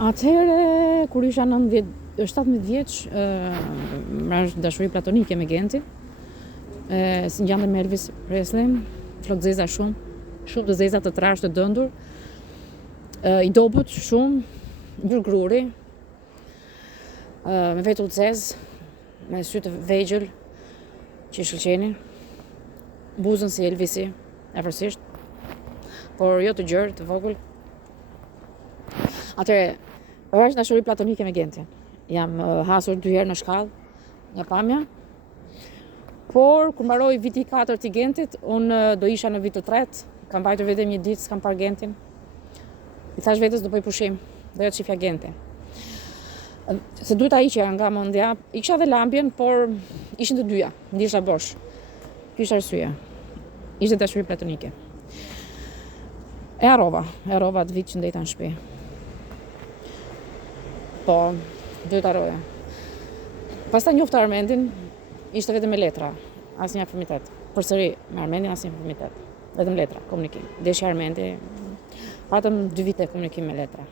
Atëhere, kur isha 17 vjeç, mrash dashuri platonike me Gentin. Si ngjande me Elvis Presley, flok zeza shumë të zeza, të trash, të dëndur. I dobët shumë, ngjyrë gruri, me vetull zez, me sy të vegjël që i shëlqenin, buzën si Elvisi, afërsisht, por jo të gjerë, të vogël. Atëre, është dashuri platonike me Gentin. Jam hasur 2 herë në shkallë nga pamja. Por, kur mbaroi viti 4 i Gentit, unë do isha në vit të 3, kam mbajtur vetëm 1 ditë, s'kam parë Gentin. I thash vetes do bëj pushim, do ja shifja Gentin. Se duhet ai që nga mendja, i kisha dhe lambjen, por ishin të dyja, ndjesha bosh. Ky ishte arsyeja. Ishte dashuri platonike. E harrova atë vit që ndeta në shtëpi. Po, duhet harroja. Pastaj njofta Armendin, ishte vetëm me letra, asnjë afërmitet. Përsëri me Armendin asnjë afërmitet. Vetëm letra, komunikim. Deshi Armendi, patëm 2 vite komunikim me letra.